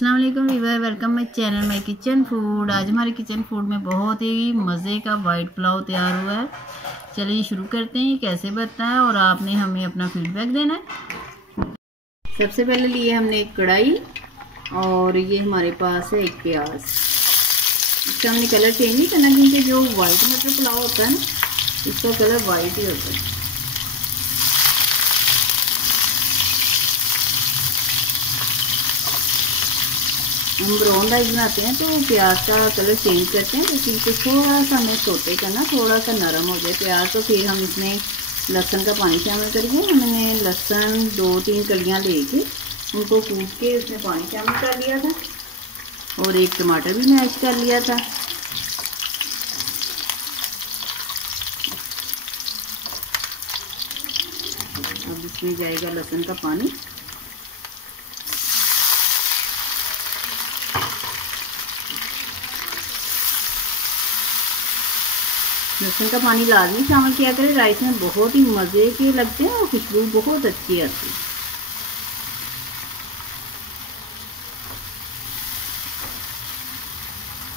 अस्सलाम वालेकुम viewer, welcome my channel my kitchen food. आज हमारे किचन फूड में बहुत ही मज़े का वाइट पुलाव तैयार हुआ है। चलिए शुरू करते हैं कैसे बनता है और आपने हमें अपना फीडबैक देना है। सबसे पहले लिए हमने एक कढ़ाई और ये हमारे पास है एक प्याज। इसका हमने कलर चेंज नहीं करना क्योंकि जो वाइट मटर पुलाव होता है ना इसका कलर वाइट ही होता है। हम ब्राउन राइस बनाते हैं तो प्याज का कलर चेंज करते हैं, लेकिन तो थोड़ा सा हमें सोते करना, थोड़ा सा नरम हो जाए प्याज। तो फिर हम इसमें लहसुन का पानी शामिल करेंगे। हमने लहसुन 2-3 कलियां लेके उनको कूट के उसमें पानी शामिल कर लिया था और एक टमाटर भी मैश कर लिया था। अब इसमें जाएगा लहसुन का पानी। लहसुन का पानी लाजमी शामिल किया करें, राइस में बहुत ही मज़े के लगते हैं और खुशबू बहुत अच्छी आती है।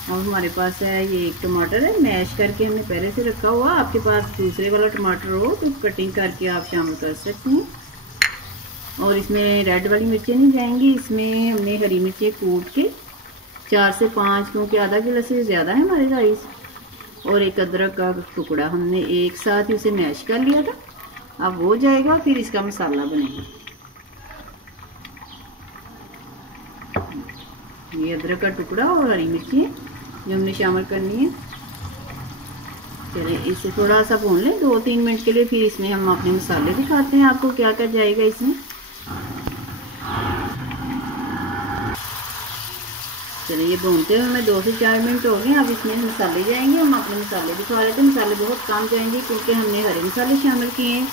और हमारे पास है ये एक टमाटर है, मैश करके हमने पहले से रखा हुआ। आपके पास दूसरे वाला टमाटर हो तो कटिंग करके आप शामिल कर सकते हैं। और इसमें रेड वाली मिर्चें नहीं जाएंगी, इसमें हमने हरी मिर्चें कूट के 4 से 5, क्योंकि आधा किलो से ज़्यादा है हमारे राइस। और एक अदरक का टुकड़ा हमने एक साथ ही उसे मैश कर लिया था। अब हो जाएगा फिर इसका मसाला बनेगा। ये अदरक का टुकड़ा और हरी मिर्ची जो हमने शामिल करनी है। चलिए इसे थोड़ा सा भून लें 2-3 मिनट के लिए, फिर इसमें हम अपने मसाले दिखाते हैं आपको क्या क्या जाएगा इसमें। चलिए ये भूनते हुए हमें 2 से 4 मिनट हो गए। अब इसमें मसाले जाएंगे। हम अपने मसाले दिखा रहे थे, मसाले बहुत कम जाएंगे क्योंकि हमने हरे मसाले शामिल किए हैं,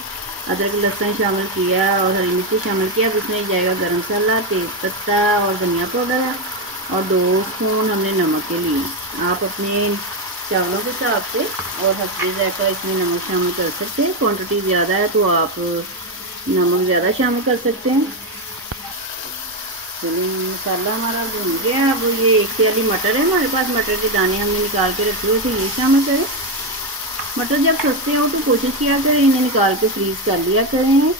अदरक लहसुन शामिल किया और हरी मिर्ची शामिल किया। अब इसमें जाएगा गरम मसाला, तेज पत्ता और धनिया पाउडर है और 2 स्पून हमने नमक के लिए। आप अपने चावलों के हिसाब से और हल्दी जायका इसमें नमक शामिल कर सकते हैं। क्वान्टिटी ज़्यादा है तो आप नमक ज़्यादा शामिल कर सकते हैं। चलिए मसाला हमारा भून गया। अब ये एक वाली मटर है हमारे पास, मटर के दाने हमने निकाल के रखे हुए थे, ये शामिल करें। मटर जब सस्ते हो तो कोशिश किया करें इन्हें निकाल के फ्रीज कर लिया करें,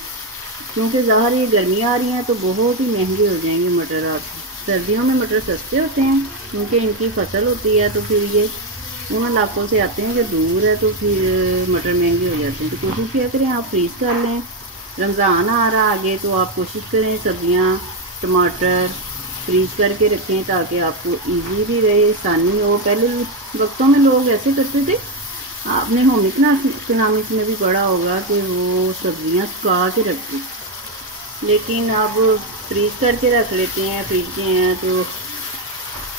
क्योंकि ज़ाहिर ये गर्मी आ रही है तो बहुत ही महंगे हो जाएंगे मटर। आप सर्दियों में मटर सस्ते होते हैं क्योंकि इनकी फसल होती है, तो फिर ये उन इलाकों से आते हैं जो दूर है तो फिर मटर महंगे हो जाते हैं। तो कोशिश किया करें आप फ्रीज कर लें। रमज़ान आ रहा आगे तो आप कोशिश करें सब्जियाँ टमाटर फ्रीज करके रखें ताकि आपको इजी भी रहे, आसानी हो। पहले वक्तों में लोग ऐसे करते थे, आपने होम इकोनॉमिक्स में भी पढ़ा होगा कि वो सब्जियां सुखा के रखते, लेकिन अब फ्रीज करके रख लेते हैं, फ्रीजते हैं तो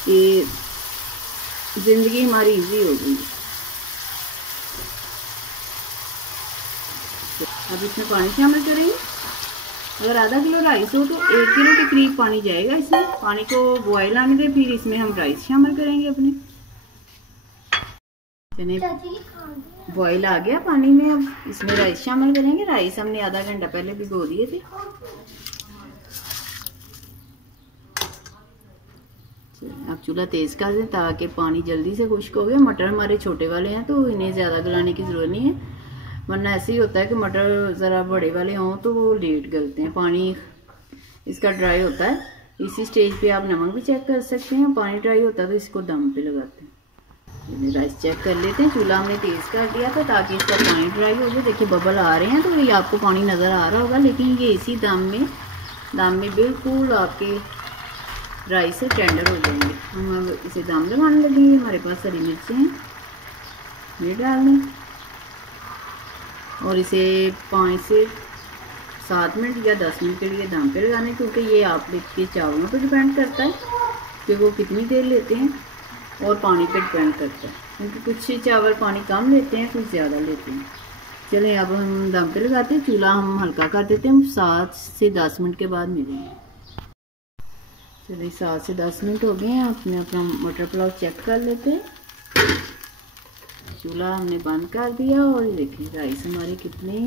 ये ज़िंदगी हमारी इजी हो गई। अब इसमें पानी शामिल करेंगे। अगर आधा किलो राइस हो तो 1 किलो के करीब पानी जाएगा इसमें। पानी को बॉयल आने दें, फिर इसमें हम राइस शामिल करेंगे अपने। चलिए बॉयल आ गया पानी में, अब इसमें राइस शामिल करेंगे। राइस हमने आधा घंटा पहले भिगो दिए थे। अब चूल्हा तेज कर दें ताकि पानी जल्दी से खुश्क हो गया। मटर हमारे छोटे वाले हैं तो इन्हें ज़्यादा गलाने की ज़रूरत नहीं है, वरना ऐसे ही होता है कि मटर ज़रा बड़े वाले हों तो वो लेट गलते हैं। पानी इसका ड्राई होता है, इसी स्टेज पे आप नमक भी चेक कर सकते हैं। पानी ड्राई होता है तो इसको दम पे लगाते हैं। राइस चेक कर लेते हैं। चूल्हा हमने तेज़ कर दिया था ताकि इसका पानी ड्राई हो जाए। देखिए बबल आ रहे हैं तो ये आपको पानी नज़र आ रहा होगा, लेकिन ये इसी दम में बिल्कुल आपके राइस से टेंडर हो जाएंगे। हम अब इसे दम लगाने लगेंगे। हमारे पास हरी मिर्चें हैं, ये डाल दें और इसे 5 से 7 मिनट या 10 मिनट के लिए दम पे लगाने, क्योंकि ये आपके चावलों पर डिपेंड करता है कि वो कितनी देर लेते हैं और पानी पे डिपेंड करता है, क्योंकि कुछ चावल पानी कम लेते हैं कुछ ज़्यादा लेते हैं। चलें अब हम दम पे लगाते हैं। चूल्हा हम हल्का कर देते हैं। हम 7 से 10 मिनट के बाद मिलेंगे। चलिए 7 से 10 मिनट हो गए हैं। अपने अपना मटर पुलाव चेक कर लेते हैं। चूल्हा हमने बंद कर दिया और देखिए राइस हमारे कितने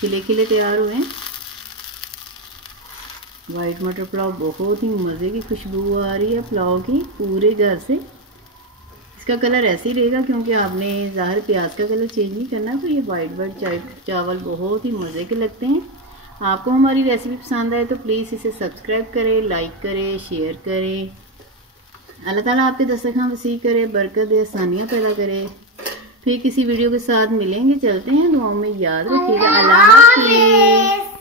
खिले खिले तैयार हुए हैं। वाइट मटर पुलाव बहुत ही मज़े की खुशबू आ रही है पुलाव की पूरे घर से। इसका कलर ऐसे ही रहेगा क्योंकि आपने ज़ाहिर प्याज का कलर चेंज नहीं करना। तो ये वाइट चावल बहुत ही मज़े के लगते हैं। आपको हमारी रेसिपी पसंद आए तो प्लीज़ इसे सब्सक्राइब करें, लाइक करें, शेयर करें। अल्लाह ताला आपके दस्तरखान वसी करे, बरकत दे, आसानियाँ पैदा करे। फिर किसी वीडियो के साथ मिलेंगे। चलते हैं, दुआओं में याद रखिएगा। अल्लाह हाफ़िज़।